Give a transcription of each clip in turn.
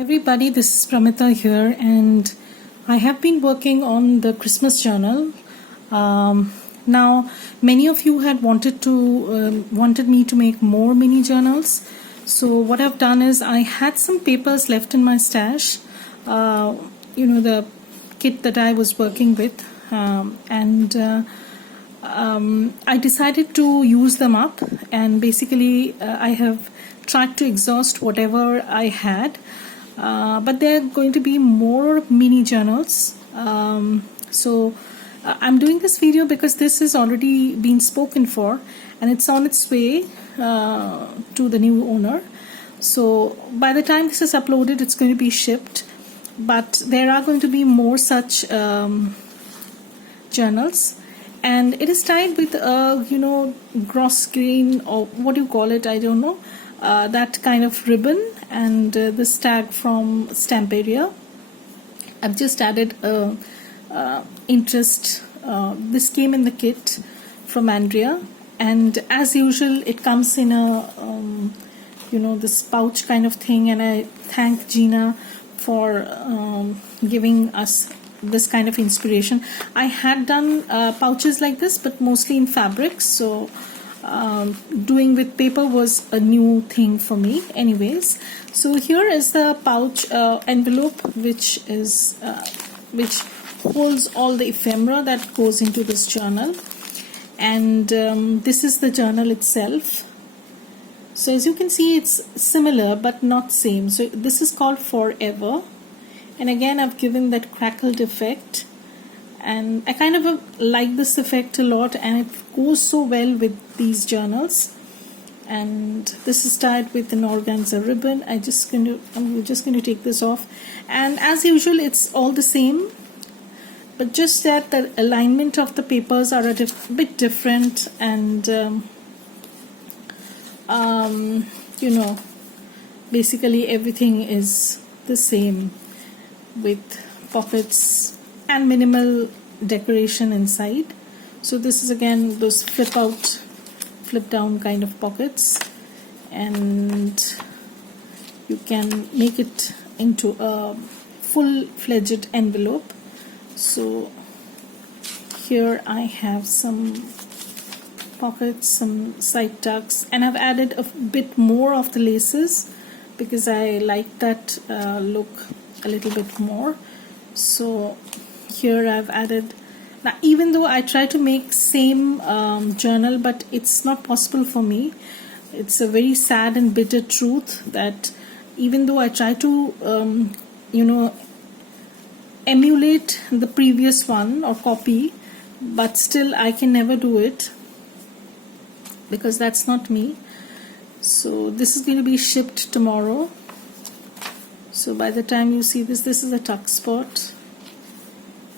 Everybody, this is Pramita here, and I have been working on the Christmas journal. Now, many of you had wanted me to make more mini journals. So what I've done is I had some papers left in my stash. The kit that I was working with, and I decided to use them up, and basically I have tried to exhaust whatever I had. But there are going to be more mini journals. So I'm doing this video because this has already been spoken for and it's on its way to the new owner. So by the time this is uploaded, it's going to be shipped. But there are going to be more such journals, and it is tied with gross grain, or what do you call it, I don't know, that kind of ribbon, and this tag from Stamperia. I've just added interest. This came in the kit from Andrea, and as usual it comes in a this pouch kind of thing, and I thank Gina for giving us this kind of inspiration. I had done pouches like this, but mostly in fabrics, so doing with paper was a new thing for me. Anyways, so here is the pouch envelope, which holds all the ephemera that goes into this journal, and this is the journal itself. So as you can see, it's similar but not same. So this is called Forever, and again I've given that crackled effect, and I kind of like this effect a lot, and it goes so well with these journals. And this is tied with an organza ribbon. I'm just going to take this off, and as usual it's all the same, but just that the alignment of the papers are a bit different, and basically everything is the same, with pockets and minimal decoration inside. So this is again those flip down kind of pockets, and you can make it into a full-fledged envelope. So here I have some pockets, some side tucks, and I've added a bit more of the laces because I like that look a little bit more. So here I've added. Now, even though I try to make same journal, but it's not possible for me. It's a very sad and bitter truth that even though I try to emulate the previous one or copy, but still I can never do it because that's not me. So this is going to be shipped tomorrow. So by the time you see this is a tuck spot,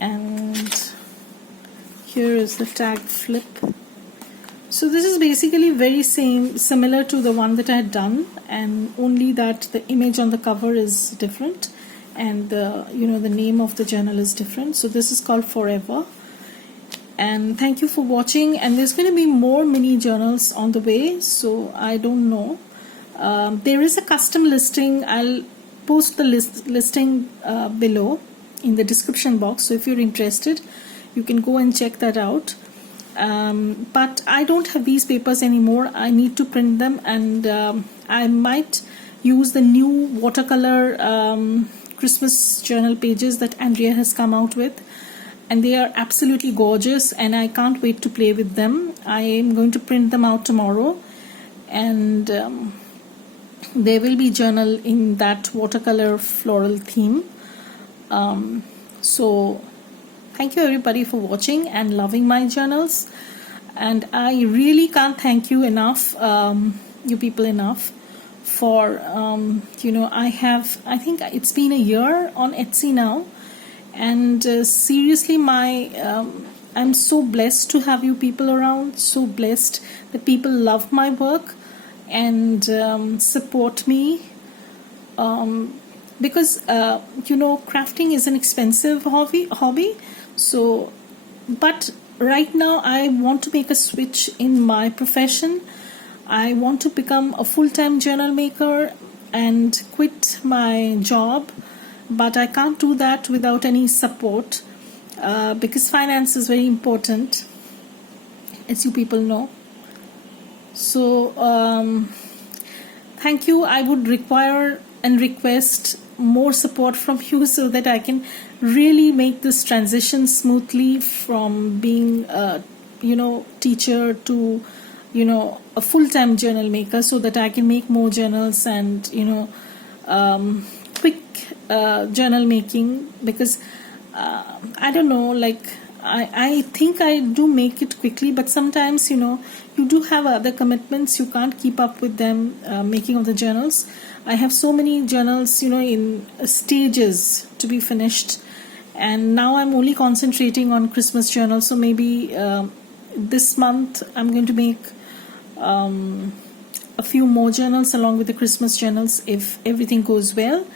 and here is the tag flip. So this is basically very similar to the one that I had done, and only that the image on the cover is different, and the name of the journal is different. So this is called Forever. And thank you for watching, and there's going to be more mini journals on the way, so I don't know. There is a custom listing. I'll post the listing below in the description box, so if you're interested you can go and check that out. But I don't have these papers anymore. I need to print them, and I might use the new watercolor Christmas journal pages that Andrea has come out with, and they are absolutely gorgeous, and I can't wait to play with them. I am going to print them out tomorrow, and there will be journal in that watercolor floral theme. So thank you everybody for watching and loving my journals, and I really can't thank you enough, you people enough, for I think it's been a year on Etsy now, and seriously I'm so blessed to have you people around, so blessed that people love my work and support me, because crafting is an expensive hobby. So but right now I want to make a switch in my profession. I want to become a full-time journal maker, and quit my job, but I can't do that without any support, because finance is very important, as you people know. So thank you. I would require and request more support from you so that I can really make this transition smoothly from being a teacher to a full-time journal maker, so that I can make more journals and quick journal making, because I don't know, like I think I do make it quickly, but sometimes you do have other commitments, you can't keep up with them, making of the journals. I have so many journals in stages to be finished, and now I'm only concentrating on Christmas journals. So maybe this month I'm going to make a few more journals along with the Christmas journals if everything goes well.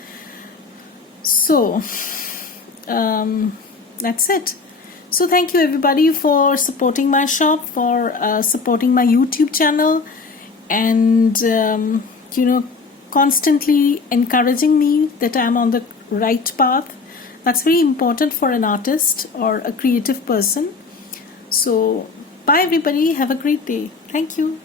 So that's it. So thank you everybody for supporting my shop, for supporting my YouTube channel, and constantly encouraging me that I'm on the right path. That's very important for an artist or a creative person. So bye everybody, have a great day. Thank you.